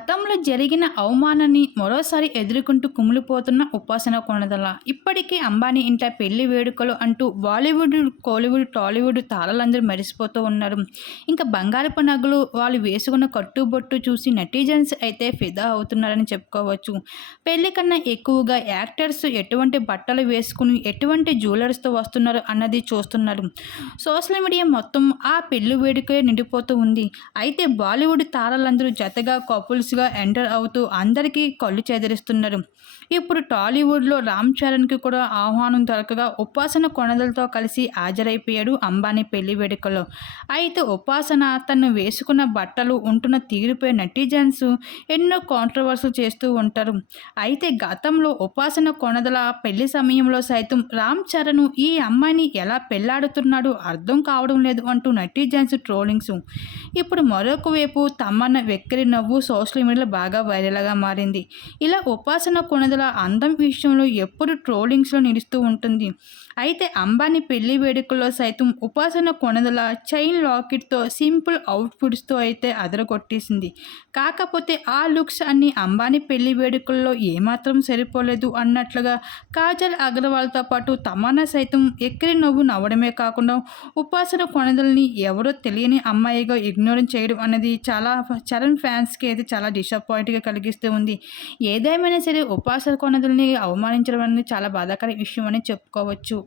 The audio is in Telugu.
గతంలో జరిగిన అవమానాన్ని మరోసారి ఎదుర్కొంటూ కుమిలిపోతున్న ఉపాసన కొనదల. ఇప్పటికీ అంబానీ ఇంట పెళ్ళి వేడుకలు అంటూ బాలీవుడ్ కోలీవుడ్ టాలీవుడ్ తారలందరూ మెరిసిపోతూ ఉన్నారు. ఇంకా బంగారపు నగలు వాళ్ళు వేసుకున్న కట్టుబొట్టు చూసి నెటిజన్స్ అయితే ఫిదా అవుతున్నారని చెప్పుకోవచ్చు. పెళ్ళి కన్నా ఎక్కువగా యాక్టర్స్ ఎటువంటి బట్టలు వేసుకుని ఎటువంటి జ్యువెలర్స్తో వస్తున్నారు అన్నది చూస్తున్నారు. సోషల్ మీడియా మొత్తం ఆ పెళ్ళి వేడుకే నిండిపోతూ ఉంది. అయితే బాలీవుడ్ తారలందరూ జతగా కపుల్స్ కపుల్స్గా ఎంటర్ అవుతూ అందరికీ కళ్ళు చెదిరిస్తున్నారు. ఇప్పుడు టాలీవుడ్లో రామ్ చరణ్కి కూడా ఆహ్వానం దొరకగా ఉపాసన కొనదలతో కలిసి హాజరైపోయాడు అంబానీ పెళ్ళి వేడుకలో. అయితే ఉపాసన తను వేసుకున్న బట్టలు ఉంటున్న తీరుపై నటిజన్స్ ఎన్నో కాంట్రవర్సీలు చేస్తూ ఉంటారు. అయితే గతంలో ఉపాసన కొనదల పెళ్ళి సమయంలో సైతం రామ్ చరణ్ ఈ అమ్మాయిని ఎలా పెళ్ళాడుతున్నాడు అర్థం కావడం లేదు అంటూ నటిజన్స్ ట్రోలింగ్స్. ఇప్పుడు మరొక వైపు తమ్మన్న వెక్కిరి నవ్వు సోషల్ మీడియాలో బాగా వైరల్గా మారింది. ఇలా ఉపాసన కొనదల అందం విషయంలో ఎప్పుడు ట్రోలింగ్స్లో నిలుస్తూ ఉంటుంది. అయితే అంబానీ పెళ్ళి వేడుకల్లో సైతం ఉపాసన కొనదల చైన్ లాకెట్తో సింపుల్ అవుట్పుట్స్తో అయితే అదరగొట్టేసింది. కాకపోతే ఆ లుక్స్ అన్ని అంబానీ పెళ్ళి వేడుకల్లో ఏమాత్రం సరిపోలేదు అన్నట్లుగా కాజల్ అగర్వాల్తో పాటు తమన్నా సైతం ఎక్కిరి నవ్వు నవ్వడమే కాకుండా ఉపాసన కొనదల్ని ఎవరో తెలియని అమ్మాయిగా ఇగ్నోర్ చేయడం అనేది చాలా చరణ్ ఫ్యాన్స్కి అయితే చాలా డిసప్పాయింట్గా కలిగిస్తూ ఉంది. ఏదేమైనా సరే ఉపాసన కొనదుల్ని అవమానించడం అనేది చాలా బాధాకర విషయం అని చెప్పుకోవచ్చు.